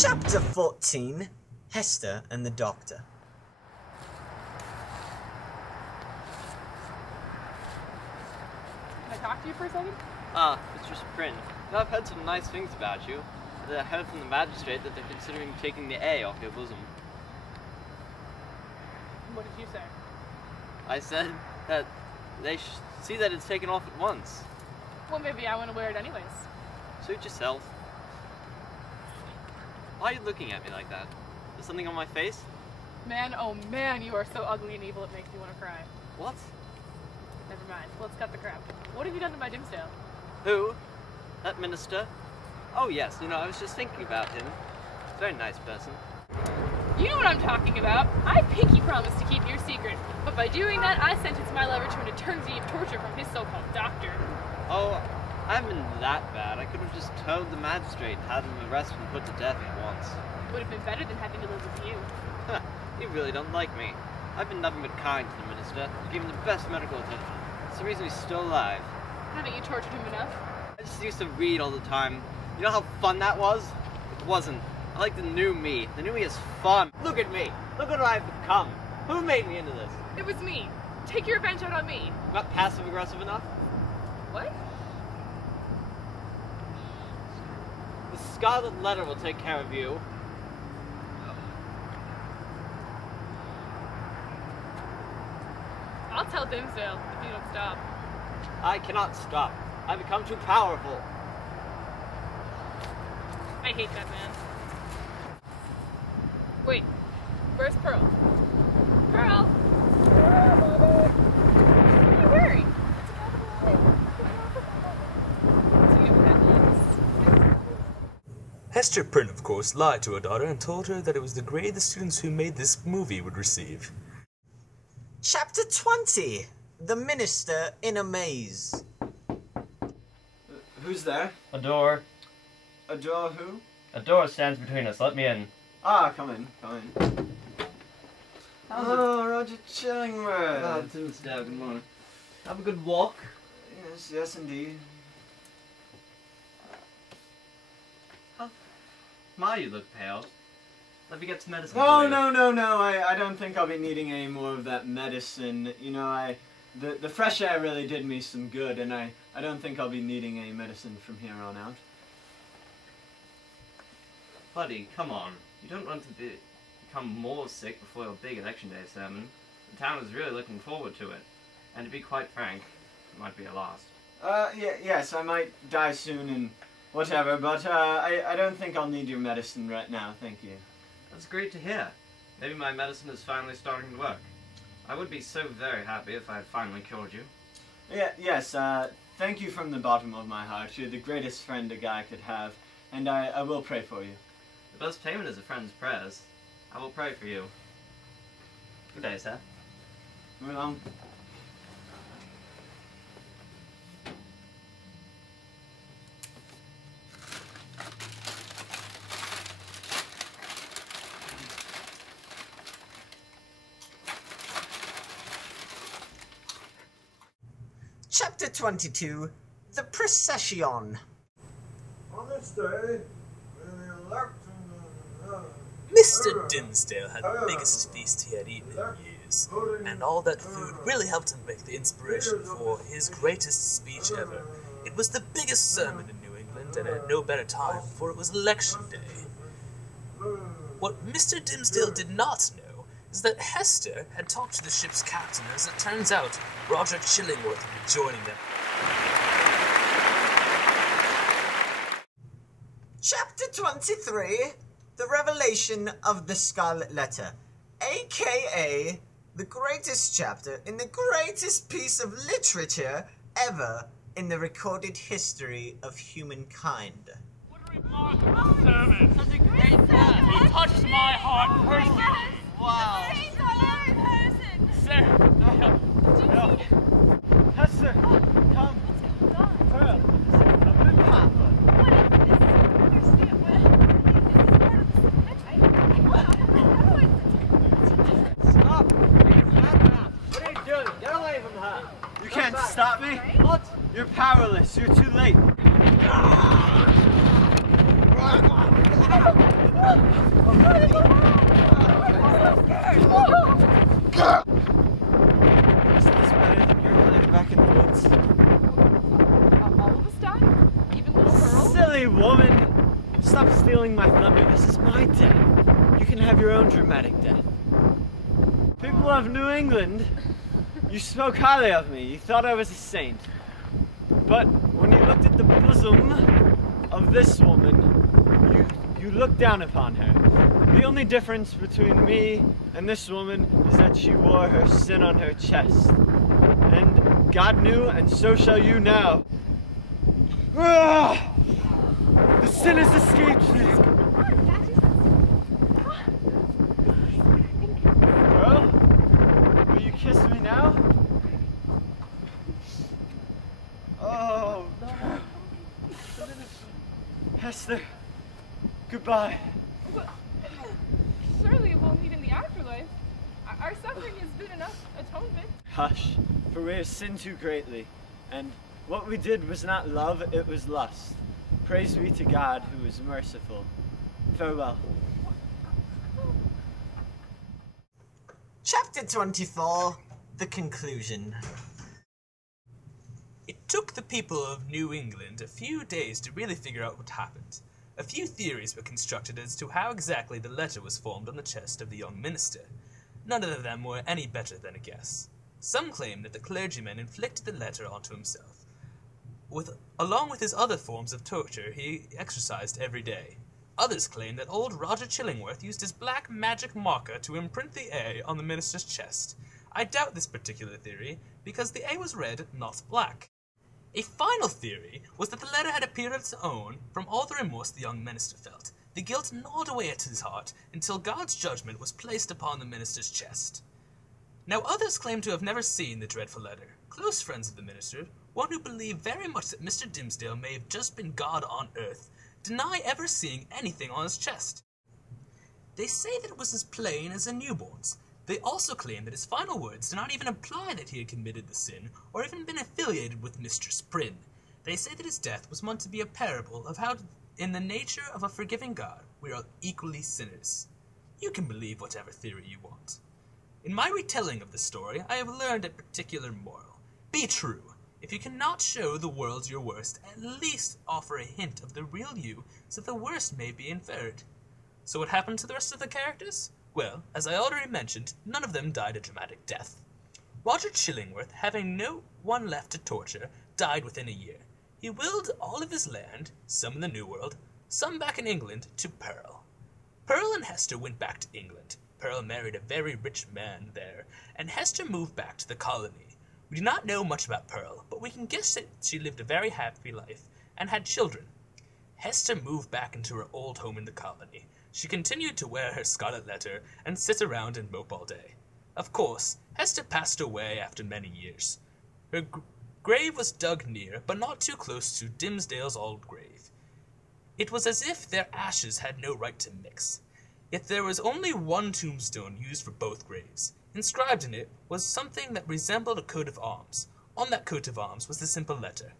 Chapter 14, Hester and the Doctor. Can I talk to you for a second? Mr. Sprint, I've heard some nice things about you. I heard from the magistrate that they're considering taking the A off your bosom. What did you say? I said that they see that it's taken off at once. Well, maybe I want to wear it anyways. Suit yourself. Why are you looking at me like that? Is something on my face? Man, oh man, you are so ugly and evil it makes me want to cry. What? Never mind, let's cut the crap. What have you done to my Dimsdale? Who? That minister? Oh yes, I was just thinking about him. Very nice person. You know what I'm talking about. I pinky promised to keep your secret, but by doing that, I sentenced my lover to an eternity of torture from his so-called doctor. Oh, I haven't been that bad. I could have just told the magistrate and had him arrested and put to death at once. Would have been better than having to live with you. You really don't like me. I've been nothing but kind to the minister. I gave him the best medical attention. It's the reason he's still alive. Haven't you tortured him enough? I just used to read all the time. You know how fun that was? It wasn't. I like the new me. The new me is fun. Look at me. Look what I've become. Who made me into this? It was me. Take your revenge out on me. I'm not passive-aggressive enough? What? The Scarlet letter will take care of you. I'll tell Dimsdale if you don't stop. I cannot stop. I've become too powerful. I hate that man. Wait, where's Pearl? Pearl! What are you wearing? Hester Prynne, of course, lied to her daughter and told her that it was the grade the students who made this movie would receive. Chapter 20, The Minister in a Maze. Who's there? A door. A door who? A door stands between us. Let me in. Ah, come in, come in. Oh, Roger Chillingworth. Oh, Dimsdale, good morning. Have a good walk. Yes, yes, indeed. Ma, you look pale. Let me get some medicine Oh, for you. no. I don't think I'll be needing any more of that medicine. The fresh air really did me some good, and I don't think I'll be needing any medicine from here on out. Buddy, come on. You don't want to become more sick before your big election day sermon. The town is really looking forward to it. And to be quite frank, it might be a loss. Yes, I might die soon and whatever, but I don't think I'll need your medicine right now, thank you. That's great to hear. Maybe my medicine is finally starting to work. I would be so very happy if I had finally cured you. Yes, thank you from the bottom of my heart. You're the greatest friend a guy could have, and I will pray for you. The best payment is a friend's prayers. I will pray for you. Good day, sir. Well, Chapter 22, The Procession. On this day, we elect Mr. Dimsdale had the biggest feast he had eaten in years, and all that food really helped him make the inspiration for his greatest speech ever. It was the biggest sermon in New England, and at no better time, for it was election day. What Mr. Dimsdale did not know is that Hester had talked to the ship's captain, and as it turns out, Roger Chillingworth would be joining them. Chapter 23, The Revelation of the Scarlet Letter, aka the greatest chapter in the greatest piece of literature ever in the recorded history of humankind. What a remarkable sermon! Such a great man! He touched my heart personally! Wow! Sir! no. Hester, come. Pearl, come with Papa. Stop! What are you doing? Get away from her! You can't stop me! What? You're powerless. You're too late. Woman, stop stealing my thunder. This is my death. You can have your own dramatic death. People of New England, you spoke highly of me. You thought I was a saint. But when you looked at the bosom of this woman, you looked down upon her. The only difference between me and this woman is that she wore her sin on her chest. And God knew, and so shall you now. Ah! The sin has escaped me. Girl, will you kiss me now? Oh, Hester, goodbye. But surely we'll meet in the afterlife. Our suffering has been enough atonement. Hush, for we have sinned too greatly, and what we did was not love, it was lust. Praise be to God who is merciful. Farewell. Chapter 24, the conclusion. It took the people of New England a few days to really figure out what happened. A few theories were constructed as to how exactly the letter was formed on the chest of the young minister. None of them were any better than a guess. Some claim that the clergyman inflicted the letter onto himself, along with his other forms of torture he exercised every day. Others claim that old Roger Chillingworth used his black magic marker to imprint the A on the minister's chest. I doubt this particular theory, because the A was red, not black. A final theory was that the letter had appeared on its own from all the remorse the young minister felt. The guilt gnawed away at his heart until God's judgment was placed upon the minister's chest. Now others claim to have never seen the dreadful letter. Close friends of the minister, one who believed very much that Mr. Dimmesdale may have just been God on earth, deny ever seeing anything on his chest. They say that it was as plain as a newborn's. They also claim that his final words do not even imply that he had committed the sin, or even been affiliated with Mistress Prynne. They say that his death was meant to be a parable of how, in the nature of a forgiving God, we are equally sinners. You can believe whatever theory you want. In my retelling of the story, I have learned a particular moral. Be true. If you cannot show the world your worst, at least offer a hint of the real you, so the worst may be inferred. So what happened to the rest of the characters? Well, as I already mentioned, none of them died a dramatic death. Roger Chillingworth, having no one left to torture, died within a year. He willed all of his land, some in the New World, some back in England, to Pearl. Pearl and Hester went back to England. Pearl married a very rich man there, and Hester moved back to the colony. We do not know much about Pearl, but we can guess that she lived a very happy life and had children. Hester moved back into her old home in the colony. She continued to wear her scarlet letter and sit around and mope all day. Of course, Hester passed away after many years. Her grave was dug near, but not too close to Dimmesdale's old grave. It was as if their ashes had no right to mix. Yet there was only one tombstone used for both graves. Inscribed in it was something that resembled a coat of arms. On that coat of arms was the simple letter,